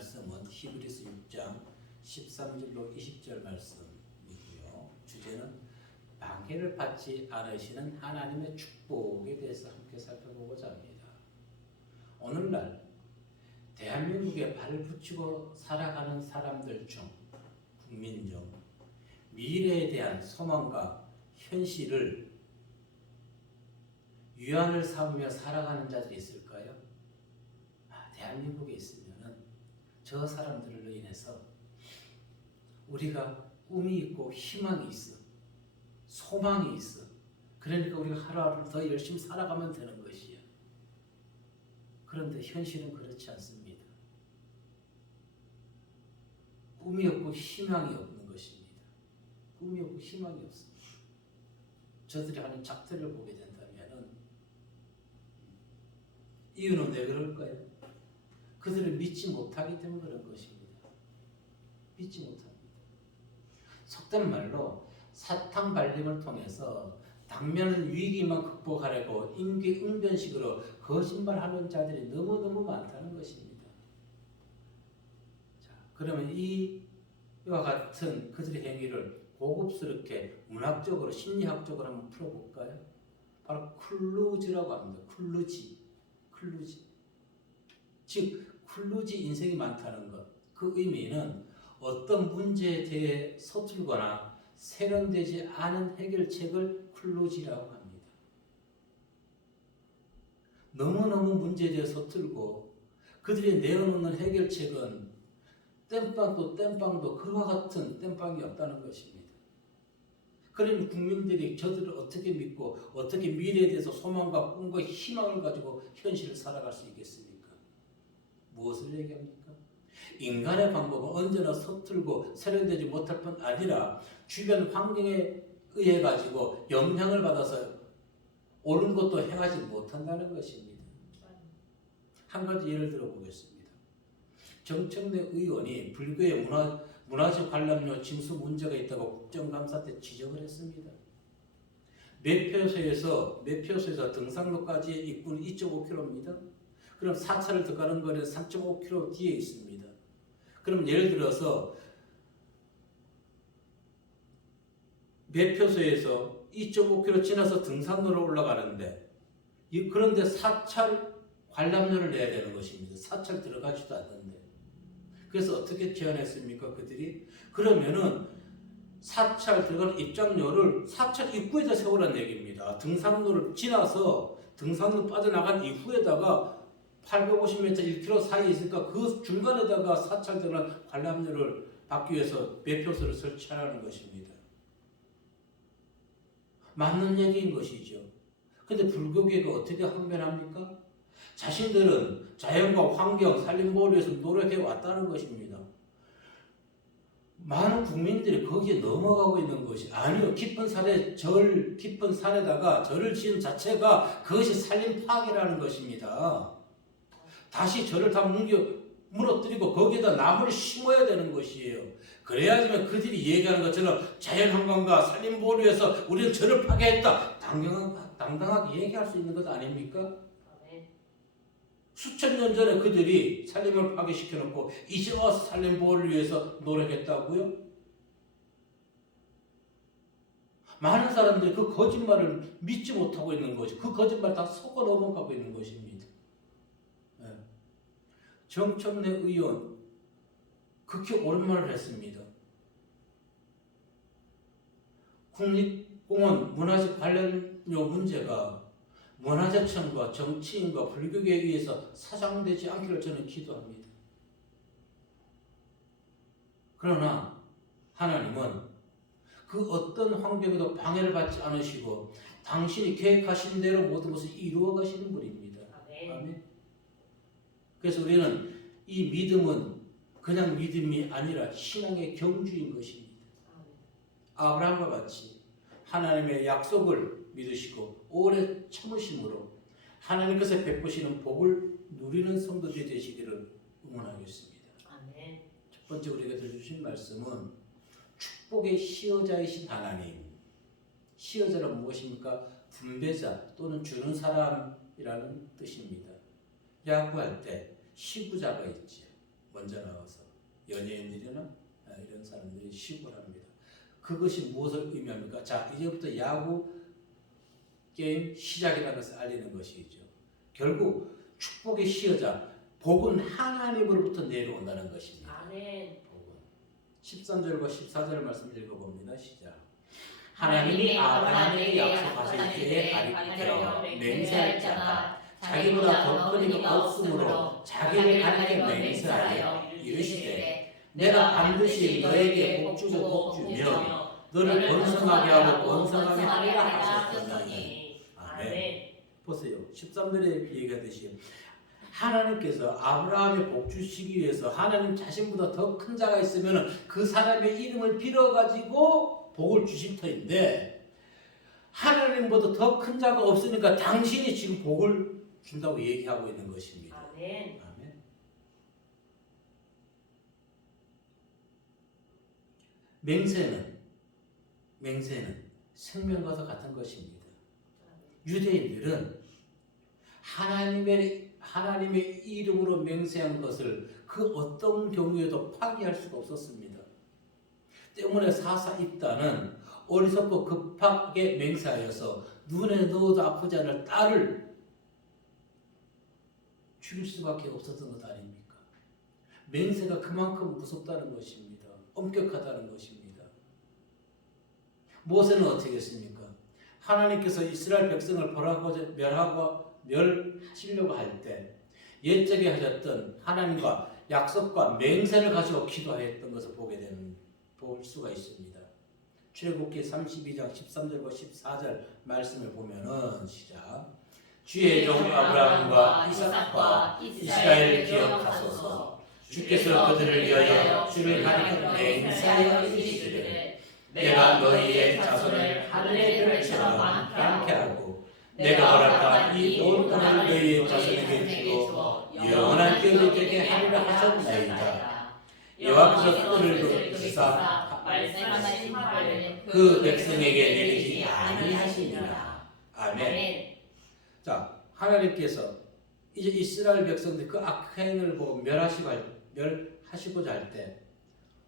말씀은 히브리서 6장 13절로 20절 말씀이고요. 주제는 방해를 받지 않으시는 하나님의 축복에 대해서 함께 살펴보고자 합니다. 오늘날 대한민국에 발을 붙이고 살아가는 사람들 중, 국민 중 미래에 대한 소망과 현실을 유한을 삼으며 살아가는 자들이 있을까요? 대한민국에 있으면 저 사람들로 인해서 우리가 꿈이 있고 희망이 있어, 소망이 있어. 그러니까 우리가 하루하루 더 열심히 살아가면 되는 것이야. 그런데 현실은 그렇지 않습니다. 꿈이 없고 희망이 없는 것입니다. 꿈이 없고 희망이 없습니다. 저들이 하는 작태를 보게 된다면 이유는 왜 그럴까요? 그들을 믿지 못하기 때문에 그런 것입니다. 믿지 못합니다. 속된 말로 사탕 발림을 통해서 당면 위기만 극복하려고 임기응변식으로 거짓말하는 자들이 너무너무 많다는 것입니다. 자, 그러면 이와 같은 그들의 행위를 고급스럽게 문학적으로 심리학적으로 한번 풀어볼까요? 바로 클루즈라고 합니다. 클루지. 즉 클루지 인생이 많다는 것. 그 의미는 어떤 문제에 대해 서툴거나 세련되지 않은 해결책을 클루지라고 합니다. 너무너무 문제에 대해 서툴고 그들이 내어놓는 해결책은 땜빵도 그와 같은 땜빵이 없다는 것입니다. 그러면 국민들이 저들을 어떻게 믿고 어떻게 미래에 대해서 소망과 꿈과 희망을 가지고 현실을 살아갈 수 있겠습니까? 무엇을 얘기합니까? 인간의 방법은 언제나 서툴고 세련되지 못할 뿐 아니라 주변 환경에 의해 가지고 영향을 받아서 옳은 것도 행하지 못한다는 것입니다. 한 가지 예를 들어 보겠습니다. 정청래 의원이 불교의 문화적 관람료 징수 문제가 있다고 국정감사 때 지적을 했습니다. 매표소에서 등산로까지의 입구는 2.5km입니다. 그럼 4차를 더 가는 거리는 3.5km 뒤에 있습니다. 그럼 예를 들어서 매표소에서 2.5km 지나서 등산로로 올라가는데 그런데 4차를 관람료를 내야 되는 것입니다. 4차를 들어가지도 않는데. 그래서 어떻게 제안했습니까? 그들이 그러면은 4차를 들어가는 입장료를 4차 입구에다 세우라는 얘기입니다. 등산로를 지나서 등산로 빠져나간 이후에다가 850m, 1km 사이에 있으니까 그 중간에다가 4차를 들어가는 관람료를 받기 위해서 매표소를 설치하라는 것입니다. 맞는 얘기인 것이죠. 근데 불교계가 어떻게 항변합니까? 자신들은 자연과 환경, 산림보호를 위해서 노력해 왔다는 것입니다. 많은 국민들이 거기에 넘어가고 있는 것이 아니요. 깊은 산에다가 절을 지은 자체가 그것이 산림 파괴라는 것입니다. 다시 절을 다 무너뜨리고 거기에다 나무를 심어야 되는 것이에요. 그래야지만 그들이 얘기하는 것처럼 자연환경과 산림보호를 위해서 우리는 절을 파괴했다. 당당하게 얘기할 수 있는 것 아닙니까? 수천 년 전에 그들이 산림을 파괴시켜놓고 이제 와서 산림보호를 위해서 노력했다고요? 많은 사람들이 그 거짓말을 믿지 못하고 있는 것이 그 거짓말 다 속아 넘어가고 있는 것입니다. 정청래 의원 극히 옳은 말을 했습니다. 국립공원 문화적 관련료 문제가 문화재청과 정치인과 불교계에 의해서 사장되지 않기를 저는 기도합니다. 그러나 하나님은 그 어떤 환경에도 방해를 받지 않으시고 당신이 계획하신 대로 모든 것을 이루어 가시는 분입니다. 아멘. 그래서 우리는 이 믿음은 그냥 믿음이 아니라 신앙의 경주인 것입니다. 아브라함과 같이 하나님의 약속을 믿으시고 오래 참으심으로 하나님께서 베푸시는 복을 누리는 성도들이 되시기를 응원하겠습니다. 아멘. 첫 번째 우리가 들어주신 말씀은 축복의 시효자이신 하나님. 시효자는 무엇입니까? 분배자 또는 주는 사람이라는 뜻입니다. 야구할 때 시구자가 있지. 먼저 나와서 연예인들이나 이런 사람들이 시구합니다. 그것이 무엇을 의미합니까? 자, 이제부터 야구 게임 시작이라는 것을 알리는 것이죠. 결국 축복의 시여자 복은 하나님으로부터 내려온다는 것입니다. 아멘. 복은 13절과 14절 말씀 읽어봅니다. 시작. 하나님이 아브라함에게 약속하실 때에 가리켜 맹세할 자가 자기보다 더 큰 이가 없으므로 자기를 가리켜 맹세하여 이르시되 내가 반드시 너에게 복주고 복주며 너를 번성하게 하고 번성하게 하리라 하셨더니. 아멘. 보세요. 13절에 얘기하듯이 하나님께서 아브라함의 복 주시기 위해서 하나님 자신보다 더 큰 자가 있으면 그 사람의 이름을 빌어가지고 복을 주실 터인데 하나님보다 더 큰 자가 없으니까 당신이 지금 복을 준다고 얘기하고 있는 것입니다. 아멘. 아멘. 맹세는 생명과도 같은 것입니다. 유대인들은 하나님의 이름으로 맹세한 것을 그 어떤 경우에도 파기할 수가 없었습니다. 때문에 사사 입단은 어리석고 급하게 맹세하여서 눈에 넣어도 아프지 않을 딸을 죽일 수밖에 없었던 것 아닙니까? 맹세가 그만큼 무섭다는 것입니다. 엄격하다는 것입니다. 모세는 어떻게 했습니까? 하나님께서 이스라엘 백성을 멸하시려고 할 때 옛적에 하셨던 하나님과 약속과 맹세를 가지고 기도했던 것을 볼 수가 있습니다. 출애굽기 32장 13절과 14절 말씀을 보면은 시작. 주의 종 아브라함과 이삭과 이스라엘을 기억하소서. 주께서 그들을 위하여 주를 가리켜 맹세하여 이르시기를 내가 너희의 자손을 하늘의 별처럼 많게 하고 내가 허락한 이 온 땅을 너희의 자손에게 주고 영원한 기업이 되게 하리라 하셨나이다. 여호와께서 그들을 지사 말씀하신 바를 그 백성에게 내리지 아니하시니라. 아멘. 자, 하나님께서 이제 이스라엘 백성들 그 악행을 보고 멸하시고자 할 때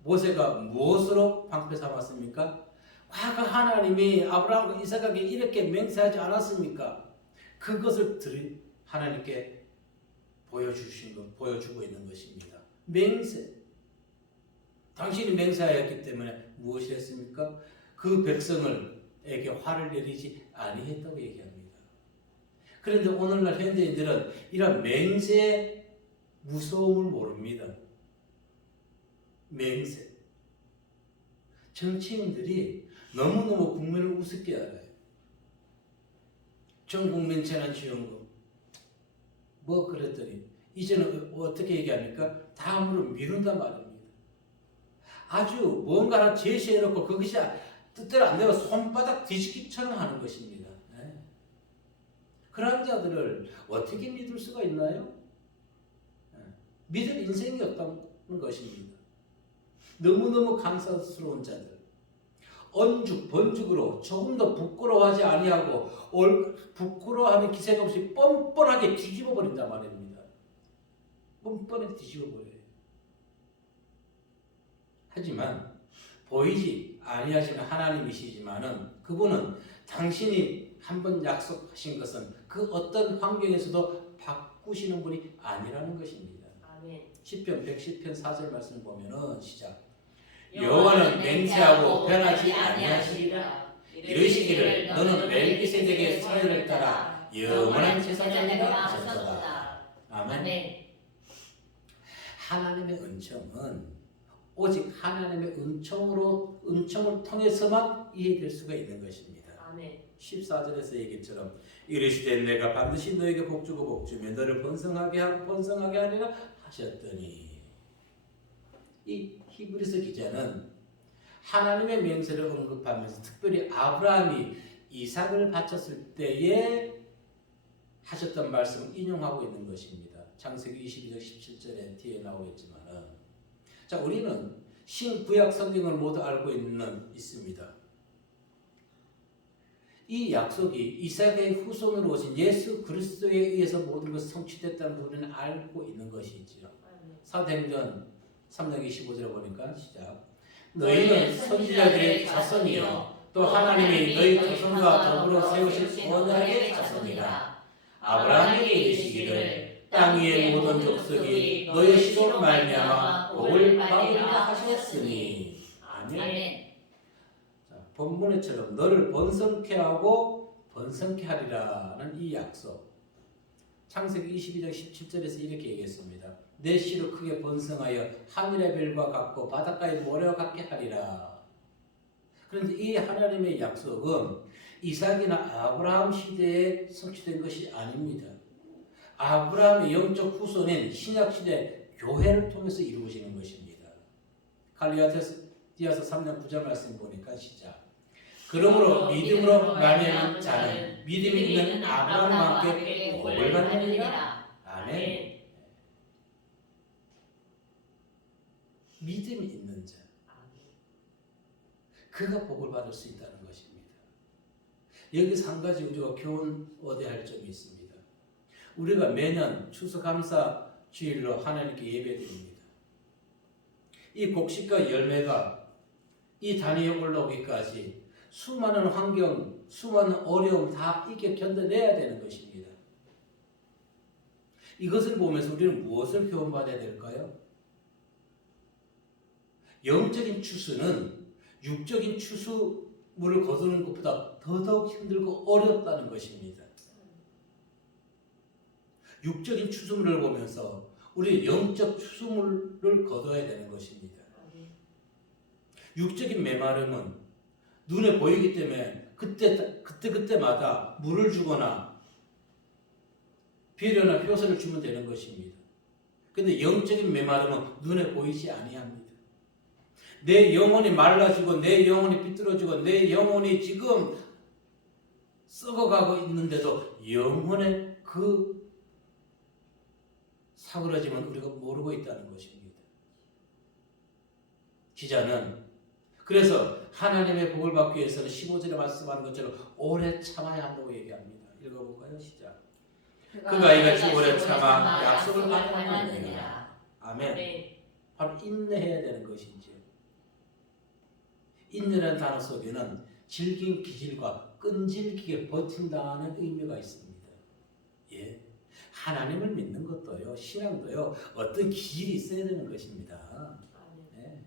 모세가 무엇으로 방패 삼았습니까? 과거 하나님이 아브라함과 이삭에게 이렇게 맹세하지 않았습니까? 그것을 하나님께 보여주고 있는 것입니다. 맹세. 당신이 맹세하였기 때문에 무엇이 했습니까? 그 백성에게 화를 내리지 아니했다고 얘기합니다. 그런데 오늘날 현대인들은 이런 맹세의 무서움을 모릅니다. 맹세. 정치인들이 너무너무 국민을 우습게 알아요. 전 국민 재난지원금 뭐 그랬더니 이제는 어떻게 얘기합니까? 다음으로 미룬단 말입니다. 아주 뭔가를 제시해놓고 그것이 뜻대로 안 되면 손바닥 뒤집기처럼 하는 것입니다. 네. 그런 자들을 어떻게 믿을 수가 있나요? 네. 믿을 인생이 없다는 것입니다. 너무너무 감사스러운 자들, 번죽으로 조금 더 부끄러워하지 아니하고 부끄러워하는 기색 없이 뻔뻔하게 뒤집어 버린단 말입니다. 뻔뻔하게 뒤집어 버려요. 하지만 보이지 아니하시는 하나님이시지만은 그분은 당신이 한번 약속하신 것은 그 어떤 환경에서도 바꾸시는 분이 아니라는 것입니다. 아멘. 시편 110편 4절 말씀을 보면은 시작. 여호와는 맹세하고 변하지 아니하시리라. 이르시기를 너는 멜기세덱의 선례를 따라 영원한 제사장이라 하셨도다. 아멘. 하나님의 은총은 오직 하나님의 은총을 통해서만 이해될 수가 있는 것입니다. 아멘. 14절에서 얘기처럼 이르시되 내가 반드시 너에게 복주고 복주며 너를 번성하게 하고 번성하게 하리라 하셨더니 이 히브리서 기자는 하나님의 맹세를 언급하면서 특별히 아브라함이 이삭을 바쳤을 때에 하셨던 말씀을 인용하고 있는 것입니다. 창세기 22장 17절에 뒤에 나오겠지만 자, 우리는 신구약 성경을 모두 알고 있습니다. 이 약속이 이삭의 후손으로 오신 예수 그리스도에 의해서 모든 것이 성취됐다는 부분을 알고 있는 것이지요. 사도행전 3장 25절에 보니까 시작. 너희는 선지자들의 자손이요 또 하나님이 너희 자손과 더불어 세우실 언약의 자손이라. 아브라함에게 이르시기를 땅 위의 모든 족속이 너희 씨로 말미암아 복을 받으리라 하셨으니. 아멘. 자, 본문에처럼 너를 번성케 하고 번성케 하리라는 이 약속. 창세기 22장 17절에서 이렇게 얘기했습니다. 내 씨로 크게 번성하여 하늘의 별과 같고 바닷가의 모래와 같게 하리라. 그런데 이 하나님의 약속은 이삭이나 아브라함 시대에 성취된 것이 아닙니다. 아브라함의 영적 후손인 신약시대 교회를 통해서 이루어지는 것입니다. 갈라디아서 3장 9절 말씀 보니까 시작. 그러므로 믿음으로 말미암은 자는 믿음이 있는 아브라함과 함께 복을 받느니라. 아멘. 믿음이 있는 자, 그가 복을 받을 수 있다는 것입니다. 여기서 한 가지 우리가 교훈 얻어야 할 점이 있습니다. 우리가 매년 추수감사 주일로 하나님께 예배드립니다. 이 곡식과 열매가 이 단위에 올라오기까지 수많은 환경, 수많은 어려움 다 이렇게 견뎌내야 되는 것입니다. 이것을 보면서 우리는 무엇을 교훈받아야 될까요? 영적인 추수는 육적인 추수물을 거두는 것보다 더더욱 힘들고 어렵다는 것입니다. 육적인 추수물을 보면서 우리 영적 추수물을 거둬야 되는 것입니다. 육적인 메마름은 눈에 보이기 때문에 그때마다 물을 주거나 비료나 효소를 주면 되는 것입니다. 그런데 영적인 메마름은 눈에 보이지 아니합니다. 내 영혼이 말라지고 내 영혼이 비뚤어지고 내 영혼이 지금 썩어가고 있는데도 영혼의 그 사그러짐은 우리가 모르고 있다는 것입니다. 기자는 그래서 하나님의 복을 받기 위해서는 15절에 말씀하는 것처럼 오래 참아야 한다고 얘기합니다. 읽어볼까요? 시작. 그가 이같이 오래 참아 약속을 받느니라. 아멘. 바로 인내해야 되는 것이지요. 인내라는 단어 속에는 질긴 기질과 끈질기게 버틴다는 의미가 있습니다. 예, 하나님을 믿는 것도요, 신앙도요, 어떤 기질이 있어야 되는 것입니다. 예.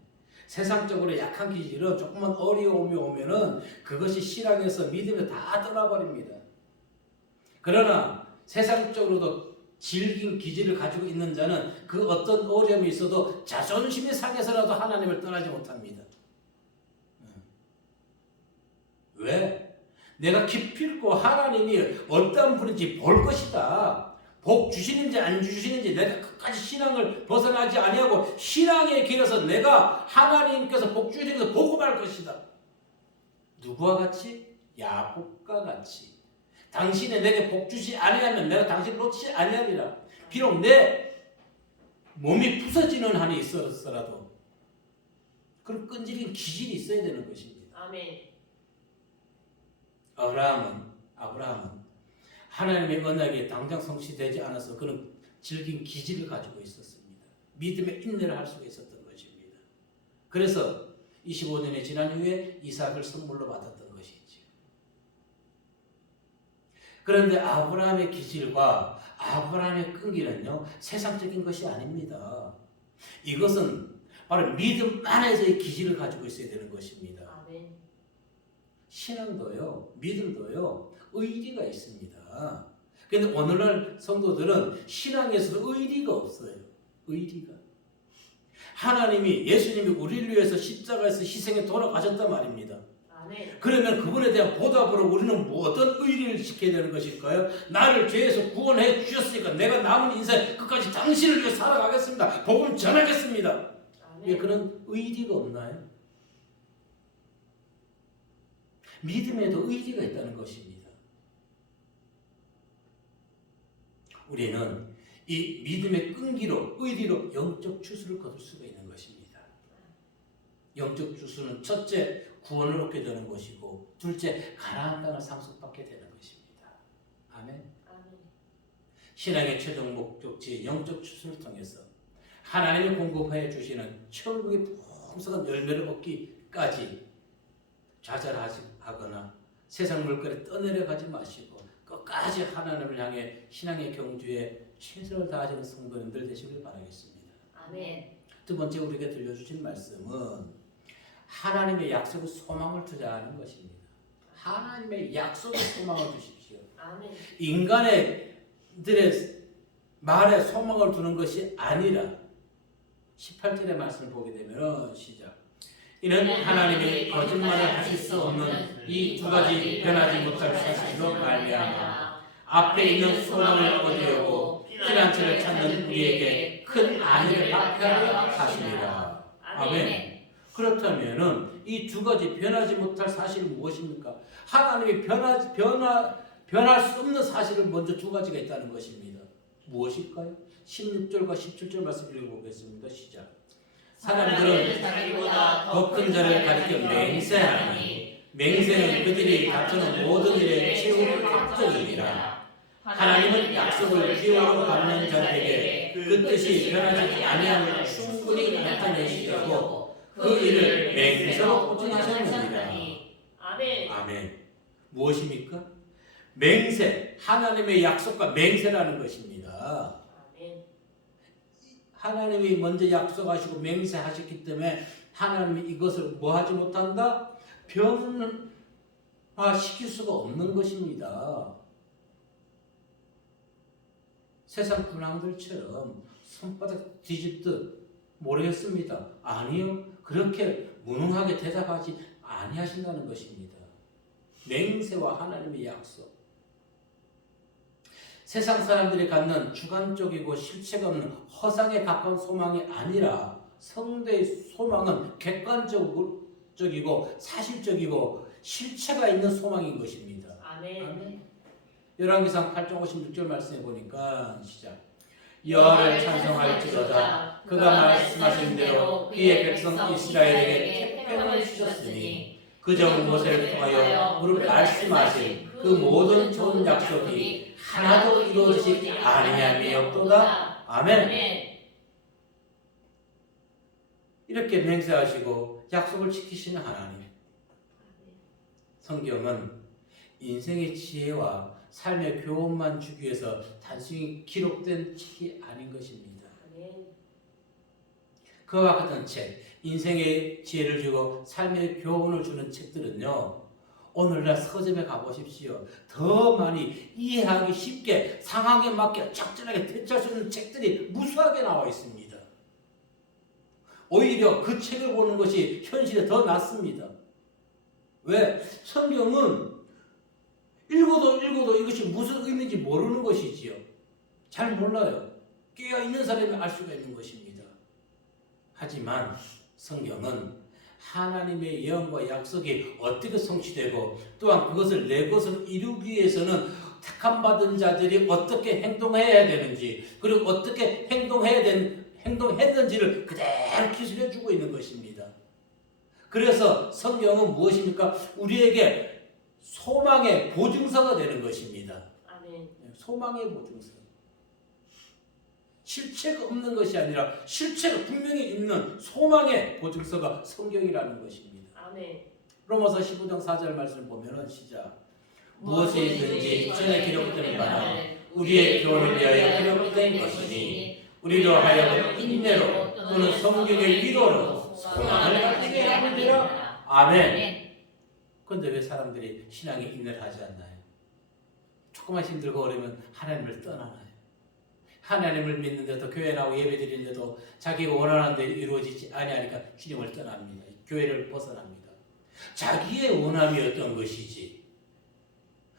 세상적으로 약한 기질은 조금만 어려움이 오면은 그것이 신앙에서 믿음에 다 떠나버립니다. 그러나 세상적으로도 질긴 기질을 가지고 있는 자는 그 어떤 어려움이 있어도 자존심이 상해서라도 하나님을 떠나지 못합니다. 왜? 내가 기필코 하나님이 어떤 분인지 볼 것이다. 복 주시는지 안 주시는지 내가 끝까지 신앙을 벗어나지 아니하고 신앙의 길에서 내가 하나님께서 복 주시는 것을 보고 말 것이다. 누구와 같이? 야곱과 같이. 당신이 내게 복 주시 아니하면 내가 당신을 놓치지 아니하리라. 비록 내 몸이 부서지는 한이 있었더라도 그런 끈질긴 기질이 있어야 되는 것입니다. 아멘. 아브라함은 하나님의 언약이 당장 성취되지 않아서 그는 질긴 기질을 가지고 있었습니다. 믿음의 인내를 할 수가 있었던 것입니다. 그래서 25년이 지난 후에 이삭을 선물로 받았던 것이죠. 그런데 아브라함의 기질과 아브라함의 끈기는요, 세상적인 것이 아닙니다. 이것은 바로 믿음 안에서의 기질을 가지고 있어야 되는 것입니다. 아멘. 신앙도요, 믿음도요, 의리가 있습니다. 그런데 오늘날 성도들은 신앙에서도 의리가 없어요. 의리가. 하나님이, 예수님이 우리를 위해서 십자가에서 희생에 돌아가셨단 말입니다. 아멘. 그러면 그분에 대한 보답으로 우리는 어떤 의리를 지켜야 되는 것일까요? 나를 죄에서 구원해 주셨으니까 내가 남은 인생 끝까지 당신을 위해 살아가겠습니다. 복음 전하겠습니다. 아멘. 왜 그런 의리가 없나요? 믿음에도 의리가 있다는 것입니다. 우리는 이 믿음의 끈기로, 의리로 영적 추수를 거둘 수가 있는 것입니다. 영적 추수는 첫째, 구원을 얻게 되는 것이고, 둘째, 가나안 땅을 상속받게 되는 것입니다. 아멘. 아멘. 신앙의 최종 목적지 영적 추수를 통해서 하나님이 공급해 주시는 천국의 풍성한 열매를 얻기까지 좌절하거나 세상 물결에 떠내려가지 마시고 끝까지 하나님을 향해 신앙의 경주에 최선을 다하시는 성도님들 되시길 바라겠습니다. 아멘. 두 번째 우리에게 들려주신 말씀은 하나님의 약속의 소망을 투자하는 것입니다. 하나님의 약속의 소망을 주십시오. 아멘. 인간들의 말에 소망을 두는 것이 아니라 18절의 말씀을 보게 되면 시작. 이는 하나님이 거짓말을 하실 수 없는 이 두 가지 변하지 못할 사실로 말미암아 앞에 있는 소망을 얻으려고 피난처를 찾는 우리에게 큰 안위를 박해하려 하십니다. 아멘. 그렇다면은 이 두 가지 변하지 못할 사실은 무엇입니까? 하나님이 변할 수 없는 사실을 먼저 두 가지가 있다는 것입니다. 무엇일까요? 16절과 17절 말씀 읽어보겠습니다. 시작. 사람들은 자기보다 더 큰 자를 가리켜 맹세하니 맹세는 그들이 다투는 모든 일에 최후의 확정이니라. 하나님은 약속을 기업으로 받는 자들에게 그 뜻이 변하지 아니함을 충분히 나타내시려고 그 일을 맹세로 보증하셨느니라. 아멘. 아멘. 무엇입니까? 맹세, 하나님의 약속과 맹세라는 것입니다. 아멘. 하나님이 먼저 약속하시고 맹세하셨기 때문에 하나님이 이것을 뭐하지 못한다? 변화시킬 수가 없는 것입니다. 세상 군왕들처럼 손바닥 뒤집듯 모르겠습니다. 아니요. 그렇게 무능하게 대답하지 아니하신다는 것입니다. 맹세와 하나님의 약속. 세상 사람들이 갖는 주관적이고 실체가 없는 허상에 가까운 소망이 아니라 성도의 소망은 객관적이고 사실적이고 실체가 있는 소망인 것입니다. 아멘. 열왕기상 8장 56절 말씀해 보니까 시작. 여호와를 찬송할지어다 그가 말씀하신 대로 그의 백성 이스라엘에게 택병을 주셨으니 그저 모세를 통하여 무릇 말씀하신 그 모든 좋은 약속이 하나도 이루어지지 아니함이었도다. 아멘. 이렇게 맹세하시고 약속을 지키시는 하나님. 성경은 인생의 지혜와 삶의 교훈만 주기 위해서 단순히 기록된 책이 아닌 것입니다. 그와 같은 책, 인생의 지혜를 주고 삶의 교훈을 주는 책들은요, 오늘날 서점에 가보십시오. 더 많이 이해하기 쉽게 상황에 맞게 적절하게 대처할 수 있는 책들이 무수하게 나와 있습니다. 오히려 그 책을 보는 것이 현실에 더 낫습니다. 왜? 성경은 읽어도 이것이 무슨 의미인지 모르는 것이지요. 잘 몰라요. 깨어있는 사람이 알 수가 있는 것입니다. 하지만 성경은 하나님의 예언과 약속이 어떻게 성취되고 또한 그것을 내 것으로 이루기 위해서는 택함받은 자들이 어떻게 행동해야 되는지 그리고 어떻게 행동했는지를 그대로 기술해 주고 있는 것입니다. 그래서 성경은 무엇입니까? 우리에게 소망의 보증서가 되는 것입니다. 아멘. 소망의 보증서. 실체가 없는 것이 아니라 실체가 분명히 있는 소망의 보증서가 성경이라는 것입니다. 아멘. 로마서 15장 4절 말씀을 보면은 시작. 무엇이든지 전에 기록된 바나 우리의 교훈을 위하여 기록된 것이니 우리로 하여금 인내로 또는 성경의 위로로 소망을 가지게 하느니라. 아멘. 그런데 왜 사람들이 신앙에 인내를 하지 않나요? 조금만 힘들고 어려면 하나님을 떠나나요? 하나님을 믿는데도 교회 나오고 예배 드리는데도 자기가 원하는 대로 이루어지지 아니하니까 주님을 떠납니다. 교회를 벗어납니다. 자기의 원함이었던 것이지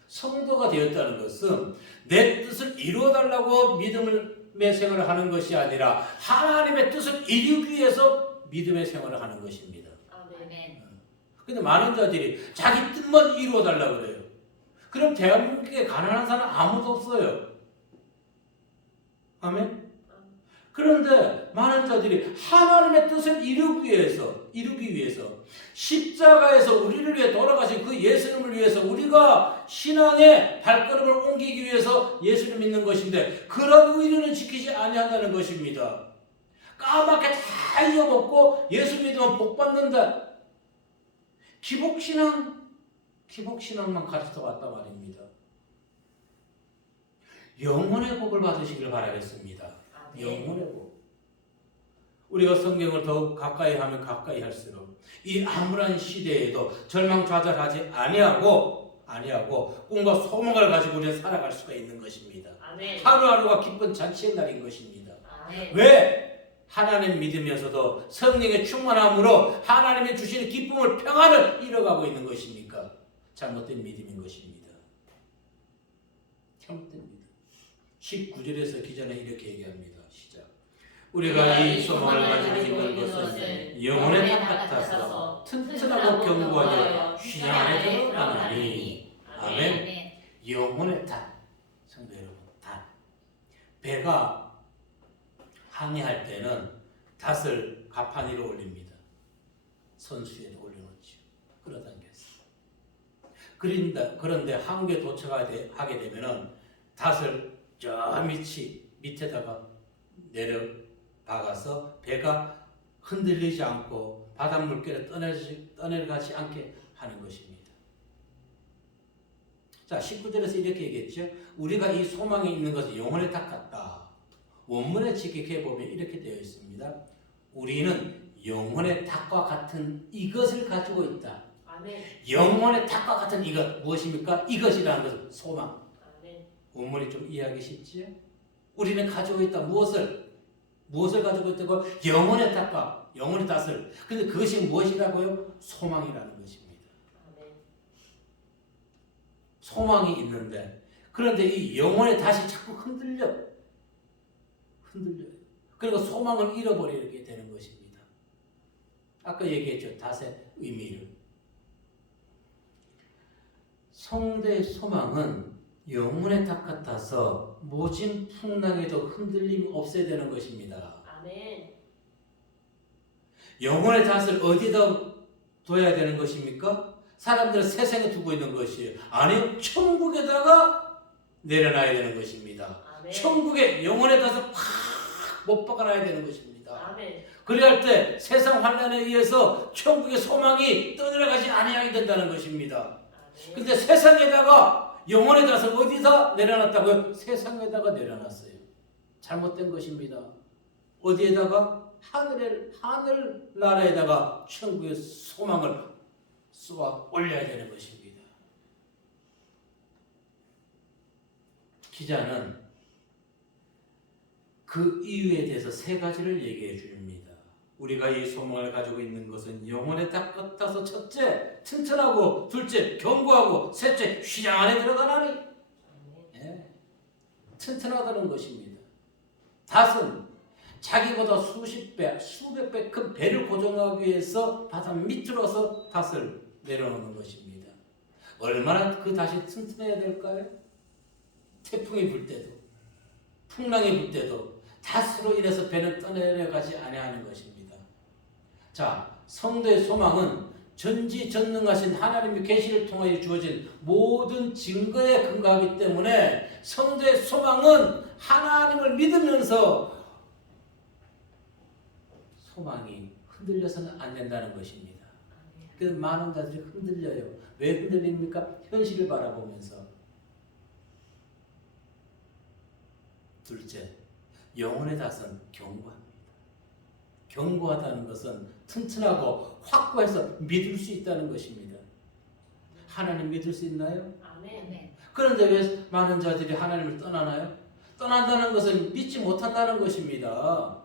성도가 되었다는 것은 내 뜻을 이루어달라고 믿음의 생활을 하는 것이 아니라 하나님의 뜻을 이루기 위해서 믿음의 생활을 하는 것입니다. 아멘. 근데 많은 자들이 자기 뜻만 이루어달라고 그래요. 그럼 대한민국에 가난한 사람 아무도 없어요. 아멘? 그런데 많은 자들이 하나님의 뜻을 이루기 위해서 십자가에서 우리를 위해 돌아가신 그 예수님을 위해서 우리가 신앙의 발걸음을 옮기기 위해서 예수를 믿는 것인데 그런 의리는 지키지 아니한다는 것입니다. 까맣게 다 잊어먹고 예수 믿으면 복 받는다. 기복신앙만 가르쳐 왔단 말입니다. 영혼의 복을 받으시길 바라겠습니다. 아멘. 영혼의 복. 우리가 성경을 더욱 가까이 하면 가까이 할수록 이 암울한 시대에도 절망좌절하지 아니하고 꿈과 소망을 가지고 우리는 살아갈 수가 있는 것입니다. 아멘. 하루하루가 기쁜 잔치의 날인 것입니다. 아멘. 왜? 하나님 믿으면서도 성령의 충만함으로 하나님이 주시는 기쁨을 평안을 잃어가고 있는 것입니까? 잘못된 믿음인 것입니다. 잘못된 믿음. 19절에서 기자는 이렇게 얘기합니다. 시작. 우리가 이 소망을 가지고 있는 것은 영혼의 탑 같아서 튼튼하고 견고하여 휘장 안에 들어가나니. 아멘. 영혼의 탑. 성도 여러분, 탑. 배가 항해할 때는 닷을 가판 위로 올립니다. 선수에 올려놓죠. 끌어당겼어요. 그런데 항구에 도착하게 되면은 닷을 저 밑에다가 내려박아서 배가 흔들리지 않고 바닷물결에 떠내려가지 않게 하는 것입니다. 자, 19절에서 이렇게 얘기했죠. 우리가 이 소망에 있는 것은 영혼의 탑 같다. 원문에 직역해 보면 이렇게 되어 있습니다. 우리는 영혼의 탑과 같은 이것을 가지고 있다. 아멘. 영혼의 탑과 같은 이것 무엇입니까? 이것이라는 것은 소망. 아멘. 원문이 좀 이해하기 쉽지요? 우리는 가지고 있다. 무엇을 가지고 있다고? 영혼의 탑을. 근데 그것이 무엇이라고요? 소망이라는 것입니다. 아멘. 소망이 있는데 그런데 이 영혼의 탑이 자꾸 흔들려요. 그리고 소망을 잃어버리게 되는 것입니다. 아까 얘기했죠. 닷의 의미를. 성도의 소망은 영혼의 탑 같아서 모진 풍랑에도 흔들림 없애야 되는 것입니다. 아멘. 영혼의 탑을 어디다 둬야 되는 것입니까? 사람들은 세상에 두고 있는 것이에요. 아니요. 천국에다가 내려놔야 되는 것입니다. 아멘. 천국에 영혼의 탓을 팍 못 박아놔야 되는 것입니다. 아멘. 그래야 할 때 세상 환난에 의해서 천국의 소망이 떠내려가지 아니하게 된다는 것입니다. 아멘. 근데 세상에다가 영혼의 탓을 어디다 내려놨다고요? 세상에다가 내려놨어요. 잘못된 것입니다. 어디에다가? 하늘 나라에다가 천국의 소망을 쏘아 올려야 되는 것입니다. 기자는 그 이유에 대해서 세 가지를 얘기해 줍니다. 우리가 이 소망을 가지고 있는 것은 영혼의 탑 같아서 첫째, 튼튼하고 둘째, 견고하고 셋째, 휘장 안에 들어가나니. 예, 튼튼하다는 것입니다. 닷은 자기보다 수십 배, 수백 배 큰 배를 고정하기 위해서 바다 밑으로서 닷을 내려놓는 것입니다. 얼마나 그 닷이 튼튼해야 될까요? 태풍이 불 때도, 풍랑이 불 때도 닷으로 인해서 배는 떠내려가지 아니하는 것입니다. 자, 성도의 소망은 전지전능하신 하나님의 계시를 통하여 주어진 모든 증거에 근거하기 때문에 성도의 소망은 하나님을 믿으면서 소망이 흔들려서는 안 된다는 것입니다. 그래서 많은 자들이 흔들려요. 왜 흔들립니까? 현실을 바라보면서. 둘째, 영혼의 닷은 견고합니다. 견고하다는 것은 튼튼하고 확고해서 믿을 수 있다는 것입니다. 하나님 믿을 수 있나요? 아멘. 그런데 왜 많은 자들이 하나님을 떠나나요? 떠난다는 것은 믿지 못한다는 것입니다.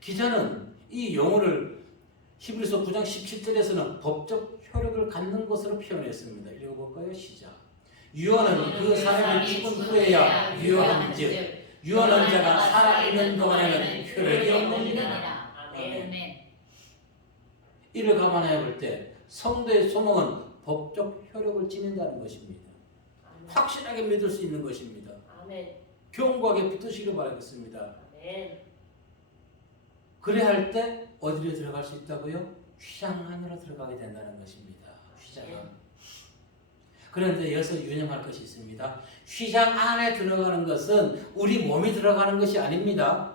기자는 이 영혼을 히브리서 9장 17절에서는 법적 효력을 갖는 것으로 표현했습니다. 읽어볼까요? 시작. 유언은 그 사람이 죽은 후에야 유언한즉 유언한 자가 살아있는 동안에는 효력이 없느니라. 아멘. 이를 감안해 볼 때 성도의 소망은 법적 효력을 지닌다는 것입니다. 확실하게 믿을 수 있는 것입니다. 아멘. 견고하게 붙으시길 바라겠습니다. 아멘. 그래야 할 때 어디로 들어갈 수 있다고요? 휘장 안으로 들어가게 된다는 것입니다. 휘장 안. 그런데 여기서 유념할 것이 있습니다. 휘장 안에 들어가는 것은 우리 몸이 들어가는 것이 아닙니다.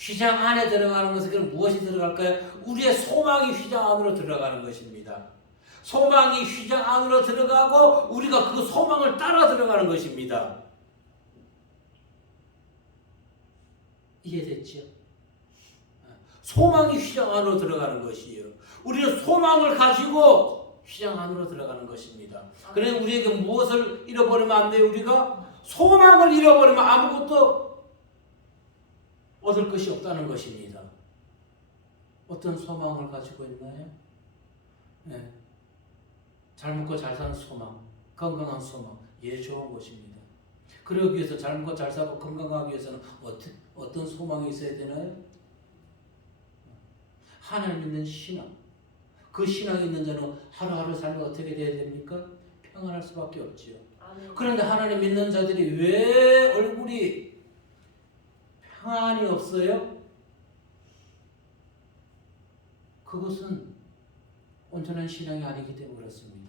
휘장 안에 들어가는 것은 그럼 무엇이 들어갈까요? 우리의 소망이 휘장 안으로 들어가는 것입니다. 소망이 휘장 안으로 들어가고 우리가 그 소망을 따라 들어가는 것입니다. 이해됐죠? 소망이 휘장 안으로 들어가는 것이에요. 우리는 소망을 가지고 휘장 안으로 들어가는 것입니다. 그래서 우리에게 무엇을 잃어버리면 안 돼요? 우리가 소망을 잃어버리면 아무것도 얻을 것이 없다는 것입니다. 어떤 소망을 가지고 있나요? 네. 잘 먹고 잘 사는 소망, 건강한 소망, 좋은 것입니다. 그러기 위해서 잘 먹고 잘 살고 건강하기 위해서는 어떤 소망이 있어야 되나요? 하나님 믿는 신앙. 그 신앙이 있는 자는 하루하루 삶이 어떻게 돼야 됩니까? 평안할 수밖에 없지요. 그런데 하나님 믿는 자들이 왜 얼굴이 평안이 없어요? 그것은 온전한 신앙이 아니기 때문에 그렇습니다.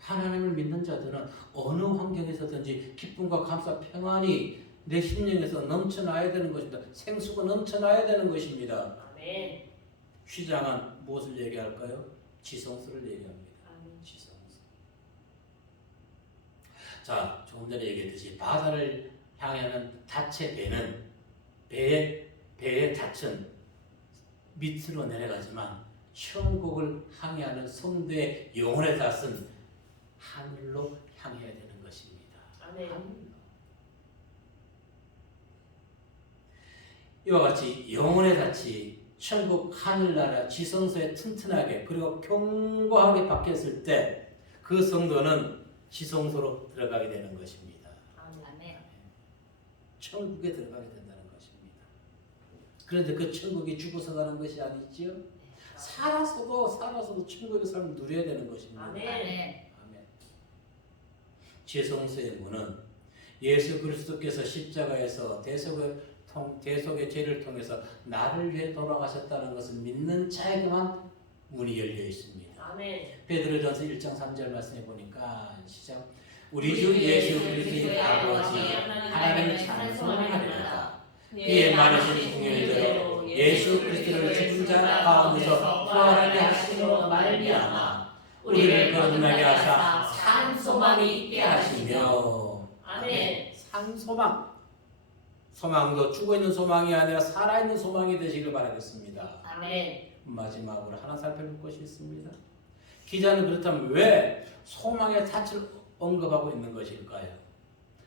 하나님을 믿는 자들은 어느 환경에서든지 기쁨과 감사, 평안이 내 심령에서 넘쳐나야 되는 것입니다. 생수가 넘쳐나야 되는 것입니다. 아멘. 휘장은 무엇을 얘기할까요? 지성소를 얘기합니다. 지성소. 자, 조금 전에 얘기했듯이 바다를 향하는 닻의 배는 배의 닻은 밑으로 내려가지만 천국을 향하는 성도의 영혼의 닻은 하늘로 향해야 되는 것입니다. 아멘. 이와 같이 영혼의 닻이 천국 하늘나라 지성소에 튼튼하게 그리고 견고하게 박혔을 때 그 성도는 지성소로 들어가게 되는 것입니다. 아멘. 천국에 들어가게 된다는 것입니다. 그런데 그 천국이 죽어서 가는 것이 아니지요. 살아서도 천국의 삶을 누려야 되는 것입니다. 아멘. 지성소의 문은 예수 그리스도께서 십자가에서 대속의 죄를 통해서 나를 위해 돌아가셨다는 것을 믿는 자에게만 문이 열려 있습니다. 아멘. 베드로전서 1장 3절 말씀해 보니까 시작. 우리 주 예수 그리스도의 아버지 하나님을 찬송하리로다. 이에 많으신 궁율대로 예수 그리스도를 죽은 자 가운데서 부활하게 하심으로 말미암아 우리를 거듭나게 하사 산 소망이 있게 하시며. 아멘. 산 소망. 소망도 죽어있는 소망이 아니라 살아있는 소망이 되시길 바라겠습니다. 아멘. 마지막으로 하나 살펴볼 것이 있습니다. 기자는 그렇다면 왜 소망의 닻을 언급하고 있는 것일까요?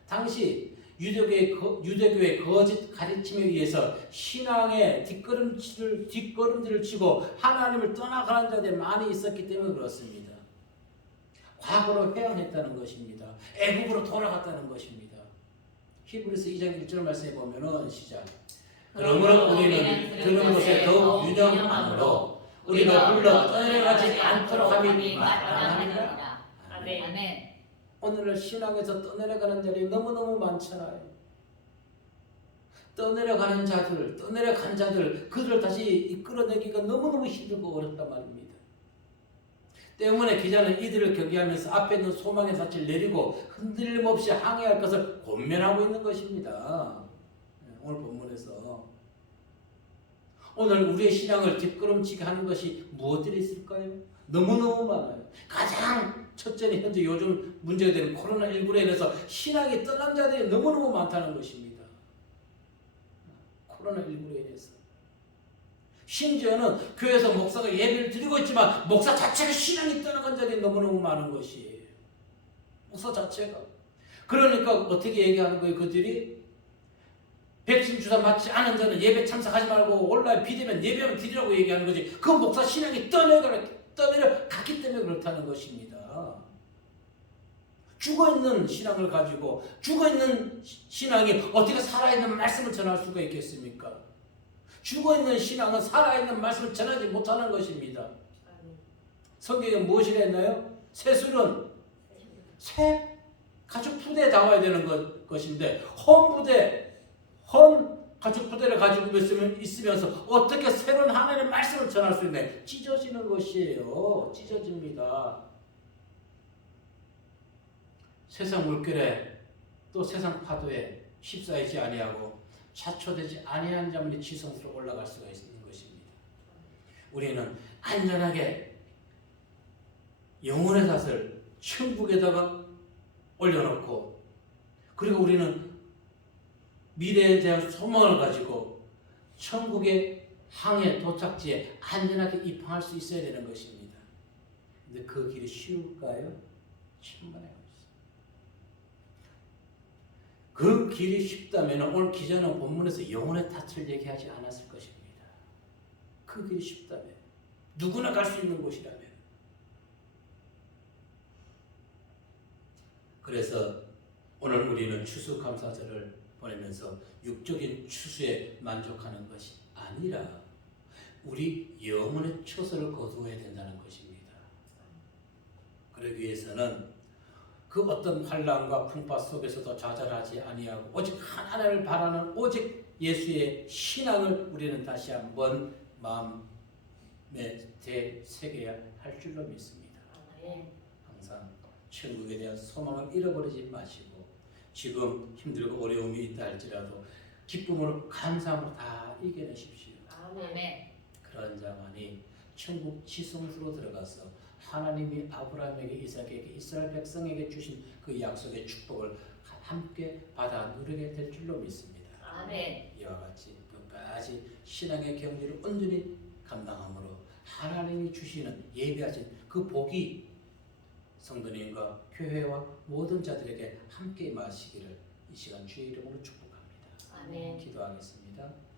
당시 유대교의 거짓 가르침에 의해서 신앙의 뒷걸음질을 치고 하나님을 떠나가는 자들이 많이 있었기 때문에 그렇습니다. 과거로 회항했다는 것입니다. 애국으로 돌아갔다는 것입니다. 히브리서 2장 1절 말씀에 보면은 시작. 그러므로 우리는 드는 것에 더욱 유념함으로 우리로 불러 떠내려가지 않도록 함이 마땅하니라. 아멘. 오늘날 신앙에서 떠내려가는 자들이 너무너무 많잖아요. 떠내려간 자들, 그들을 다시 이끌어내기가 너무너무 힘들고 어렵단 말입니다. 때문에 기자는 이들을 경계하면서 앞에 있는 소망의 닻을 내리고 흔들림 없이 항해할 것을 권면하고 있는 것입니다. 오늘 본문에서 오늘 우리의 신앙을 뒷걸음치게 하는 것이 무엇들이 있을까요? 너무너무 많아요. 가장 첫째는 현재 요즘 문제가 되는 코로나19로 인해서 신앙이 떠난 자들이 너무너무 많다는 것입니다. 코로나19로 인해서. 심지어는 교회에서 목사가 예배를 드리고 있지만 목사 자체가 신앙이 떠나간 자들이 너무너무 많은 것이에요. 목사 자체가. 그러니까 어떻게 얘기하는 거예요? 그들이 백신 주사 맞지 않은 자는 예배 참석하지 말고 온라인 비대면 예배만 드리라고 얘기하는 거지. 그 목사 신앙이 떠내려갔기 때문에 그렇다는 것입니다. 죽어있는 신앙을 가지고 죽어있는 신앙이 어떻게 살아있는 말씀을 전할 수가 있겠습니까? 죽어있는 신앙은 살아있는 말씀을 전하지 못하는 것입니다. 성경에 무엇이라 했나요? 세술은 새 가죽 부대에 담아야 되는 것인데 헌 가죽 부대를 가지고 있으면서 어떻게 새로운 하나님의 말씀을 전할 수 있나요? 찢어지는 것이에요. 찢어집니다. 세상 물결에 또 세상 파도에 휩싸이지 아니하고 자초되지 아니한 자만이 지성소로 올라갈 수가 있는 것입니다. 우리는 안전하게 영혼의 탓을 천국에다가 올려놓고, 그리고 우리는 미래에 대한 소망을 가지고 천국의 항해 도착지에 안전하게 입항할 수 있어야 되는 것입니다. 근데 그 길이 쉬울까요? 천만에 없습니다. 그 길이 쉽다면 오늘 기자는 본문에서 영혼의 탓을 얘기하지 않았을 것입니다. 그 길이 쉽다면, 누구나 갈 수 있는 곳이라면. 그래서 오늘 우리는 추수감사절을 보내면서 육적인 추수에 만족하는 것이 아니라 우리 영혼의 처소를 거두어야 된다는 것입니다. 그러기 위해서는 그 어떤 환난과 풍파 속에서도 좌절하지 아니하고 오직 하나님을 바라는 오직 예수의 신앙을 우리는 다시 한번 마음에 되새겨야 할 줄로 믿습니다. 항상 천국에 대한 소망을 잃어버리지 마시고, 지금 힘들고 어려움이 있다 할지라도 기쁨으로 감사함으로 다 이겨내십시오. 아멘. 그런 자만이 천국 지성소로 들어가서 하나님이 아브라함에게, 이삭에게, 이스라엘 백성에게 주신 그 약속의 축복을 함께 받아 누리게 될 줄로 믿습니다. 아멘. 이와 같이 끝까지 신앙의 경지를 온전히 감당함으로 하나님이 주시는 예비하신 그 복이 성도님과 교회와 모든 자들에게 함께 마시기를 이 시간 주의 이름으로 축복합니다. 아멘. 기도하겠습니다.